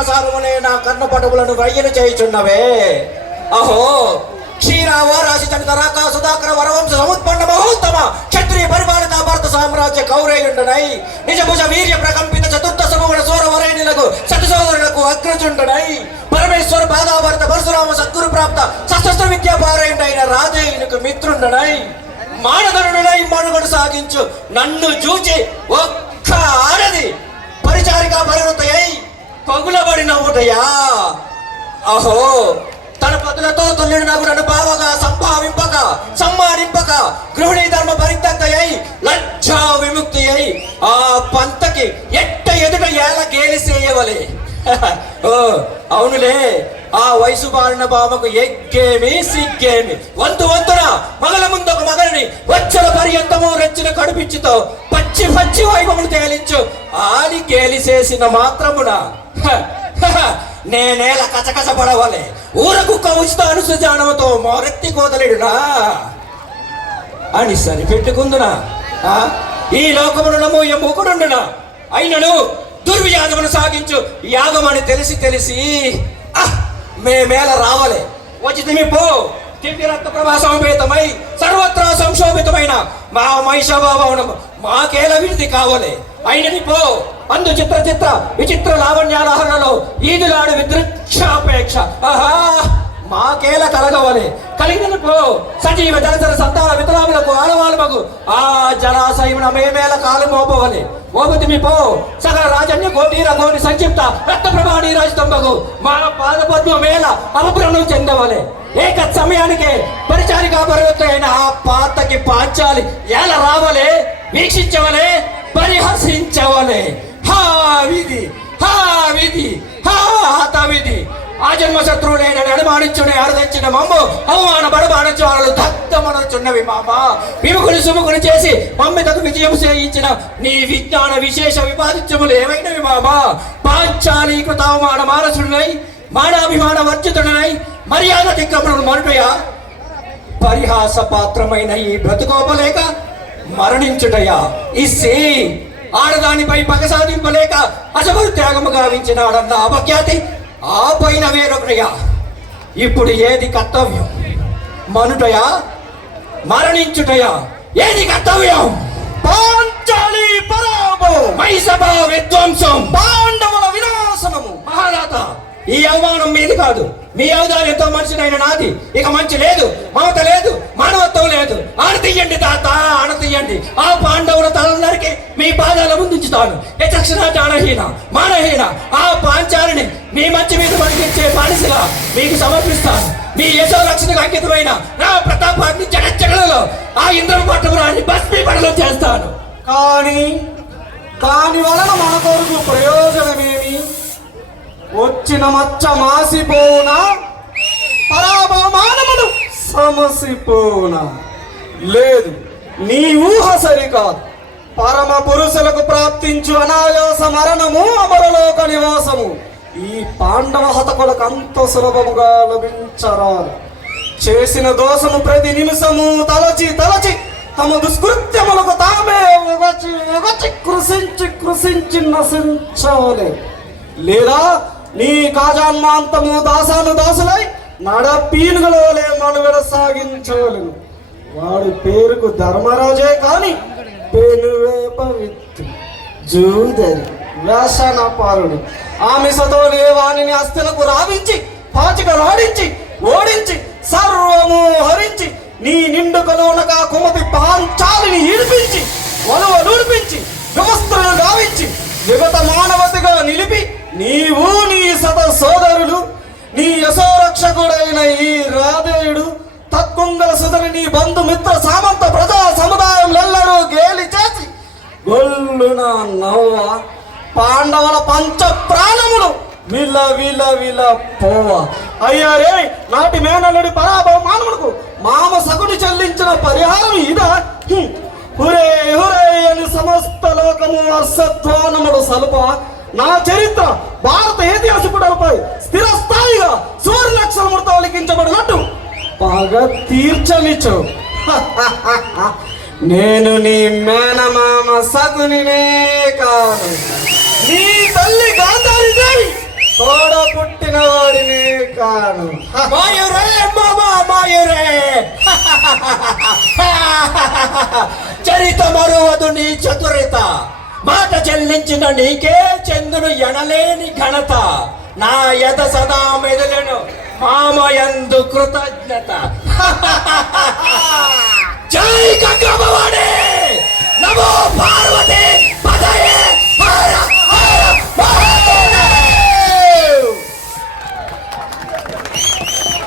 కరుణాసారమునే నా కర్ణపటములను రయ్యలు చేయుచున్నవే. అహో క్షీరావారాశి చంద్రరాక సుధాకర వరవంశ సముత్పన్న మహోత్తమ క్షత్రియ పరిపాలిత భారత సామ్రాజ్య కౌరేయుండనై నిజభుజ వీర్య ప్రకంపిత చతుర్థ సమూహ సోరవరేణులకు సతసోదరులకు అగ్రజుండనై పరమేశ్వర బాధాభరత పరశురామ సద్గురు ప్రాప్త సశస్త్ర విద్యాపారాయణుడైన రాజేయునికి మిత్రుండనై మానధనుడనై మనుగడ సాగించు నన్ను చూచి ఒక్క ఆడది పరిచారిగా పరివృతయై పగులబడిన ఊటయా. అహో తన పదులతో తొల్లిడు నాకు నన్ను బావగా సంభావింపక సమ్మానింపక గృహిణీ ధర్మ పరిత్యక్తయై లజ్జా విముక్తి అయి ఆ పంతకి ఎట్ట ఎదుట ఏల గేలిసేయవలే. ఓ అవునులే, ఆ వయసు బారిన బామకు ఎగ్గేమి సిగ్గేమి వంతు వంతున మగల ముందొక మగలిని వచ్చల పర్యంతము రెచ్చిన కడుపిచ్చితో పచ్చి పచ్చి వైభవములు తేలించు ఆని గేలిసేసిన మాత్రమున నేనేల కచకచ పడవలే ఊరకు కవుచుత అనుసజానముతో మోరెత్తి కోదలేడునా అని సరిపెట్టుకుందునా. ఈ లోకమును నమూయ మూకుడుండునా అయినను దుర్వియాగమును సాగించు యాగమని తెలిసి తెలిసి మేమేల రావలే వచ్చితిమి పో. దివ్యరత్న ప్రభా సమేతమై సర్వత్రా సంశోభితమైన మా మహిషభావనము మాకేల విడిది కావలే అయినది పో. అందు చిత్ర చిత్ర విచిత్ర లావణ్యాలహరణలో ఈదులాడు విదృక్షాపేక్ష ఆహా మాకేల కలగవలే కలిగిన పో. సజీవ జలచర సంతాన వితరాములకు ఆలవాలమగు ఆ జలాశయమున మేమేల కాలు మోపవలే మోపుతిమి పో. సకల రాజన్య కోటీర గోని సంక్షిప్త రక్త ప్రభాణి రాజతంబగు మా పాదపద్మ మేళ అపభ్రణం చెందవలే. ఏక సమయానికే పరిచారికా పరివృత్తైన ఆ పాతకి పాంచాలి ఎలా రావలే వీక్షించవలే పరిహసించవలే. హా విధి హా విధి హా హత విధి ఆ జన్మ శత్రువుడైన అనుమానించునే అరదించిన మమ్ము అవమాన బడబాడించు వాళ్ళు దగ్ధమనుచున్నవి మామ. విముకుని సుముకుని చేసి మమ్మితకు విజయం చేయించిన నీ విజ్ఞాన విశేష వివాదిత్యములు ఏమైనవి మామ. పాంచాలీకృత అవమాన మానసుడినై మానాభిమాన వర్జితుడనై మర్యాద దిక్కములను మరుటయా పరిహాస పాత్రమైన ఈ బ్రతుకోపలేక మరణించుటయా. ఇస్సి ఆడదానిపై పగ సాధింపలేక అసలు త్యాగము గావించినాడన్న అపఖ్యాతి ఆ పైన వేరొకయా. ఇప్పుడు ఏది కర్తవ్యం మనుటయా మరణించుటయా ఏది కర్తవ్యం? పాంచాలి పరాభవం మైసభ విధ్వంసం పాండవుల వినాశనము. మహారాత ఈ అవమానం మీది కాదు, మీ అవదానంతో మనిషినైన నాది. ఇక మంచి లేదు, మమత లేదు, మానవత్వం లేదు. ఆనతీయండి తాత ఆనతీయండి. ఆ పాండవుల తలందరికీ మీ పాదాల ముందుంచుతాను. యక్షణ జానహీన మానహీన ఆ పాంచాలిని మీ మంచి మీద పనికించే బానిసగా మీకు సమర్పిస్తాను. మీ యశో రక్షణకు అంకితమైన నా ప్రతాపాన్ని జగజ్జగలలో ఆ ఇంద్రం పట్టపురాన్ని భస్మీపటలం చేస్తాను. కానీ దాని వలన మన కొరకు ప్రయోజనమేమి? వచ్చిన మచ్చ మాసిపోనా పరాభవమానములు సమసిపోనా? లేదు, నీ ఊహ సరికాదు. పరమ పురుషులకు ప్రాప్తించు అనాయాస మరణము అమరలోక నివాసము ఈ పాండవ హతకులకు అంత సులభముగా లభించరాదు. చేసిన దోషము ప్రతి నిమిషము తలచి తలచి తమ దుష్కృత్యములకు తామే కృషించి కృషించి నశించాలి. లేదా నీ కాజాన్మాంతము దాసాను దాసులై నడపీనుగల వలె మనుగడ సాగించలేను. వాడి పేరుకు ధర్మరాజే కాని పెనువేప విత్తు జూదరి వ్యసనపారుడు ఆమెసతోనే వాణిని అస్థిలకు రావించి పాచికలాడించి ఓడించి సర్వము హరించి నీ నిండుకలోనగా కుమతి పాంచాలిని ఈడిపించి వలువ నూడిపించి వ్యవస్థను గావించి జగత మానవతిగా నిలిపి నీవు నీ సత సోదరులు నీ యశోరక్షకుడైన ఈ రాధేయుడు తత్కుంగల సుధని నీ బంధుమిత్ర సామంత ప్రజా సముదాయంలెల్లరూ గేలి చేసి గొల్లున నవ్వ పాండవుల పంచ ప్రాణములు విల విల విల పోవ. అయ్యారే నాటి మేనల్లుడి పరాభవ మానవులకు మామ సగుడి చెల్లించిన పరిహారం ఇదా? హురే హురే అని సమస్త లోకము అర్షధ్వానములు సలుప నా చరిత్ర భారత ఇతిహాసపుటలపై స్థిరస్థాయిగా సూర్యనక్షరములతో లిఖించబడినట్టు పగ తీర్చనిచు. నేను నీ మేనమామ సగునినే కాదు, నీ తల్లి గాంధారి దేవి తోడ పుట్టిన వాడినే కాను. మాయురే మామా మాయురే చరిత మరువదు నీ చతురిత, మాట చెల్లించిన నీకే చంద్రుడు ఎనలేని ఘనత, నా యథ సదా మెదలను మామయందు కృతజ్ఞత. జై గంగమ్మవాడే.